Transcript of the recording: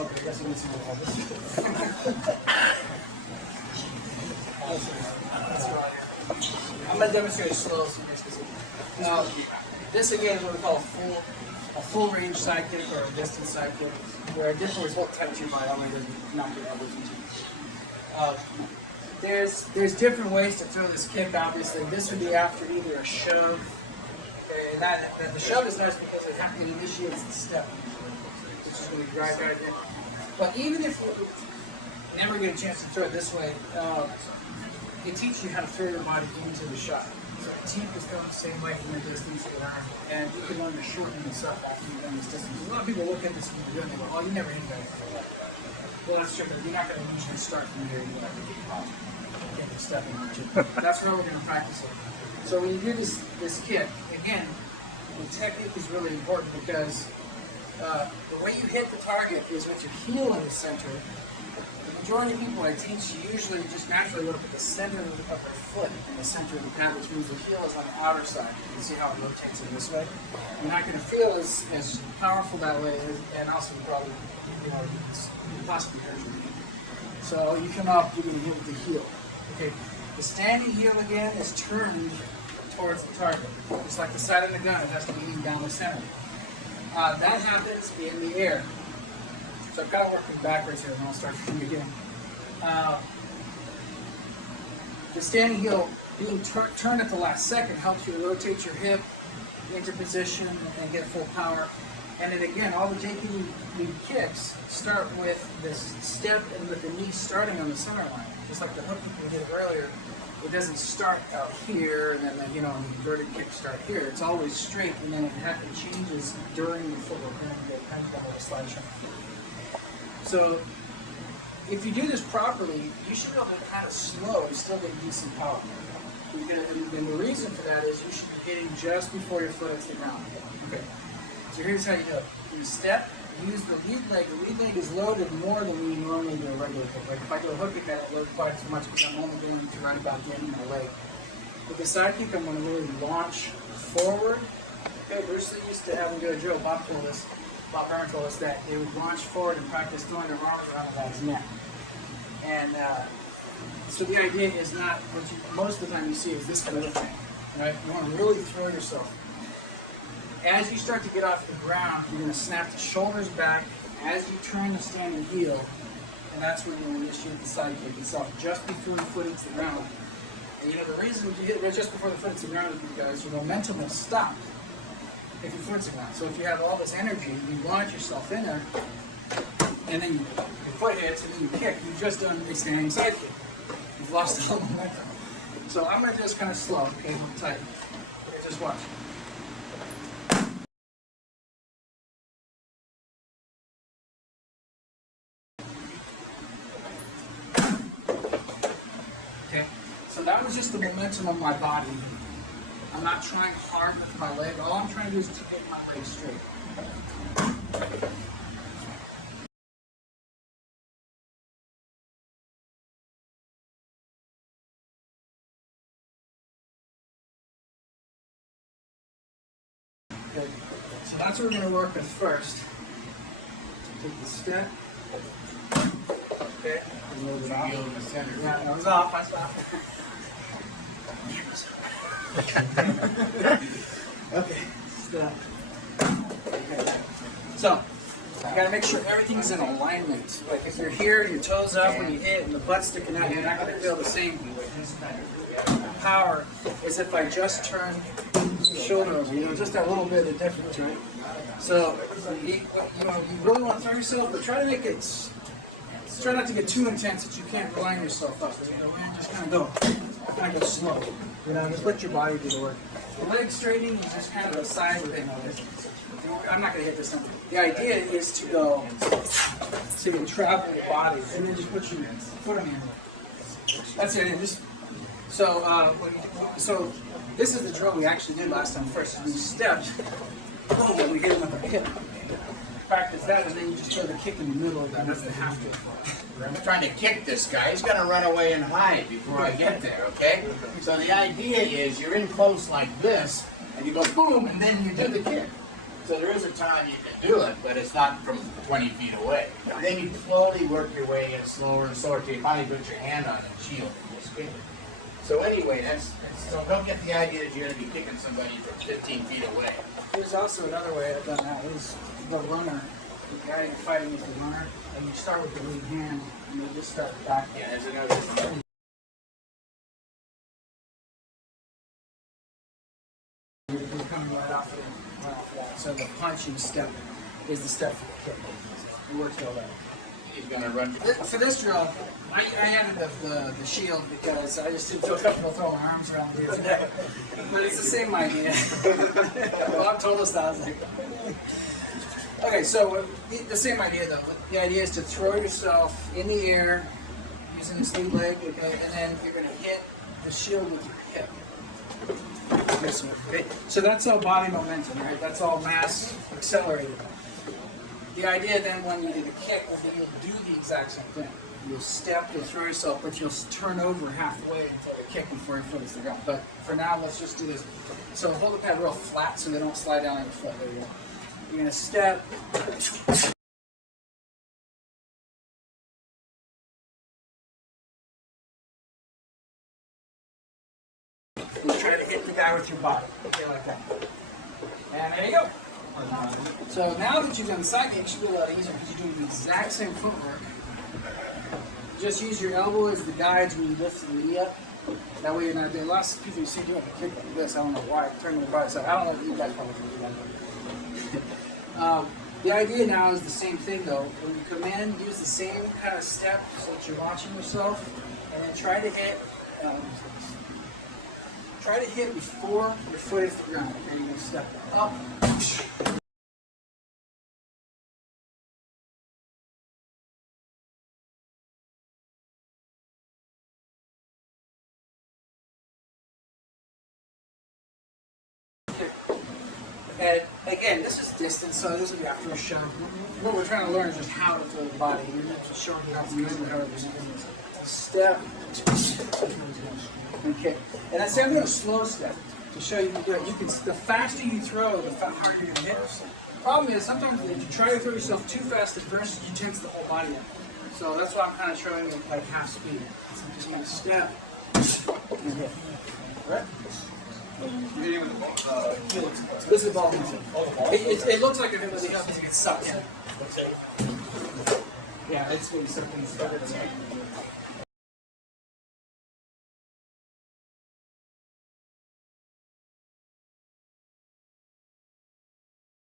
Okay, that's what I'm going to demonstrate it slow so you guys can see. Now, this again is what we call a full range sidekick or a distance sidekick, where a different result touch your body only doesn't knock your elbows into there's different ways to throw this kick, obviously. This would be after either a shove. Okay, and the shove is nice because it initiates the step, which is going to drive right in. But even if you never get a chance to throw it this way, it teaches you how to throw your body into the shot. So the team is thrown the same way from the distance to the arm, and you can learn to shorten this up after you've done this distance. A lot of people look at this when you're doing it and go, oh, you never hit that before. Well, that's true, but you're not going to usually start from here. You're going to get the stepping on it. That's how we're going to practice it. So when you do this kick, again, the technique is really important because the way you hit the target is with your heel in the center. The majority of people I teach usually just naturally look at the center of their foot in the center of the pad, which means the heel is on the outer side. You can see how it rotates in this way. You're not going to feel as powerful that way, and also probably, you possibly hurt your knee. So you come up, you're going to hit with the heel. Okay. The standing heel again is turned towards the target. Just like the side of the gun, it has to be leaned down the center. That happens in the air. So I'm kind of working backwards here, and I'll start from the beginning. The standing heel being turned at the last second helps you rotate your hip into position and get full power. And then again, all the JKD kicks start with this step and with the knee starting on the center line. Just like the hook kick we did earlier, it doesn't start out here and then the inverted kick start here. It's always straight, and then it changes during the footwork and the pendulum or the slideshow. So if you do this properly, you should be able to kind of slow and still get decent power. And the reason for that is you should be hitting just before your foot hits the ground. Okay. So here's how you do it. You step, use the lead leg. The lead leg is loaded more than we normally do a regular kick. Like if I do a hook kick, I don't load quite as much because I'm only going to run back in my leg. With the side kick, I'm going to really launch forward. Okay, Bruce Lee used to have him do a drill. Bob Byrne told us that they would launch forward and practice throwing their arms around the guy's neck. And so the idea is not what most of the time you see is this kind of thing. Right? You want to really throw yourself. As you start to get off the ground, you're going to snap the shoulders back as you turn the standing heel, and that's when you initiate the side kick itself, just before the foot hits the ground. And the reason you hit it just before the foot hits the ground is because your momentum will stop if your foot's ground. So if you have all this energy, you launch yourself in there, and then your foot hits, and then you kick. You've just done a standing side kick. You've lost all the momentum. So I'm going to just kind of slow, okay, tight. Okay, just watch. Okay, so that was just the momentum of my body. I'm not trying hard with my leg. All I'm trying to do is to get my leg straight. Okay, so that's what we're going to work with first. Take the step. Okay, and load it off. Yeah, that was off. I stopped. Okay, stop. Okay. So, you gotta make sure everything's in alignment. Like if you're here, your toes up when you hit and the butt's sticking out, you're not gonna feel the same power as if I just turn the shoulder over. Just that little bit of difference, right? So, you really want to throw yourself, but try to make it. Try not to get too intense that you can't line yourself up. Just kind of go slow. Just let your body do the work. The leg straightening is just kind of a side thing of it. I'm not going to hit this number. The idea is to go, so you can travel your body, and then just put your foot on your hand. That's it. So this is the drill we actually did last time first. We stepped, boom, and we hit him with our hip. Practice that, and then you just throw the kick in the middle of that. That's the half kick. I'm trying to kick this guy. He's going to run away and hide before I get there, okay? So the idea is you're in close like this, and you go boom, and then you do the kick. So there is a time you can do it, but it's not from 20 feet away. Then you slowly work your way in slower and slower till you finally put your hand on the shield and just kick it. So anyway, so don't get the idea that you're going to be kicking somebody from 15 feet away. There's also another way I've done that. Is the runner. The guy you're fighting is the runner, and you start with the lead hand, and you just start back. Yeah, there's another. You're coming right off of that. So the punch and step is the step for the kick. It works all that. He's going to run. For this drill, I added the shield because I just didn't feel comfortable throwing my arms around here today. But it's the same idea. Bob told us that. I was like, okay, so the same idea though. The idea is to throw yourself in the air using this lead leg, okay, and then you're going to hit the shield with your hip. This one, okay? So that's all body momentum, right? That's all mass accelerated. The idea then when you do the kick is that you'll do the exact same thing. You'll step, you'll throw yourself, but you'll turn over halfway until the kick before you finish the ground. But for now, let's just do this. So hold the pad real flat so they don't slide down on your foot. There you go. You're going to step. And try to hit the guy with your body. Okay, like that. And there you go. So now that you've done the side kick, it should be a lot easier because you're doing the exact same footwork. Just use your elbow as the guides when you lift the knee up. That way you're not doing. Lots of people you see doing a kick like this. I don't know why. Turning the body side. I don't know if you guys probably do that. The idea now is the same thing though. When you come in, use the same kind of step so that you're watching yourself, and then try to hit. Try to hit before your foot hits the ground. Okay, you're going to step up. And again, this is distance, so this will be after a show. What we're trying to learn is just how to throw the body. You're not just showing you how to use it, however you step, and kick. And that's I'm doing a slow step to show you that you can. The faster you throw, the harder you hit. The problem is sometimes if you try to throw yourself too fast at first, you tense the whole body up. So that's why I'm kind of showing it like half speed. So I'm just going to step and hit. Right? This is the ball. It looks like a hit, but it gets sucked in. Yeah, it's going to be something.